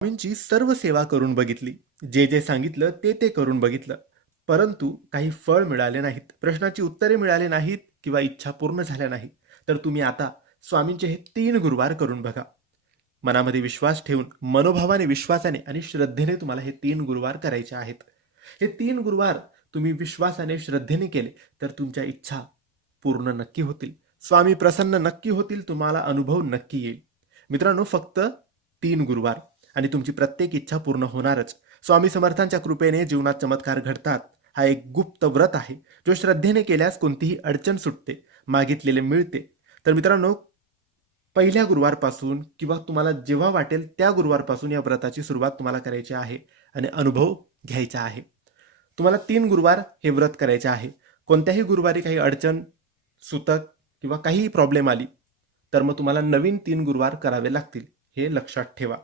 स्वामींची सर्व सेवा करून बघितली. जे जे सांगितलं ते ते करून बघितलं. परंतु काही फळ मिळाले नाहीत. प्रश्नाची उत्तरे मिळाली नाहीत किंवा इच्छा पूर्ण झाल्या नाहीत. तर तुम्ही आता स्वामींचे हे 3 गुरुवार करून बघा. मनामध्ये विश्वास ठेवून, मनोभावाने, विश्वासाने आणि श्रद्धेने तुम्हाला हे 3 गुरुवार करायचे आहेत. हे 3 गुरुवार तुम्ही विश्वासाने, श्रद्धेने केले तर तुमच्या इच्छा पूर्ण नक्की होतील. स्वामी प्रसन्न नक्की होतील. तुम्हाला अनुभव नक्की येईल. मित्रांनो, फक्त 3 गुरुवार आणि तुमची प्रत्येक इच्छा पूर्ण होणारच. स्वामी समर्थांच्या कृपेने जीवनात चमत्कार घडतात. हा एक गुप्त व्रत आहे, जो श्रद्धेने केल्यास कोणतीही अडचण सुटते, मागितलेले मिळते. तर मित्रांनो, पहिल्या गुरुवारपासून किंवा तुम्हाला जेव्हा वाटेल त्या गुरुवारपासून या व्रताची सुरुवात तुम्हाला करायची आहे आणि अनुभव घ्यायचा आहे. तुम्हाला 3 गुरुवार हे व्रत करायचे आहे. कोणत्याही गुरुवारी काही अडचण, सुतक किंवा काहीही प्रॉब्लेम आली, तर मग तुम्हाला नवीन 3 गुरुवार करावे लागतील. हे लक्षात ठेवा.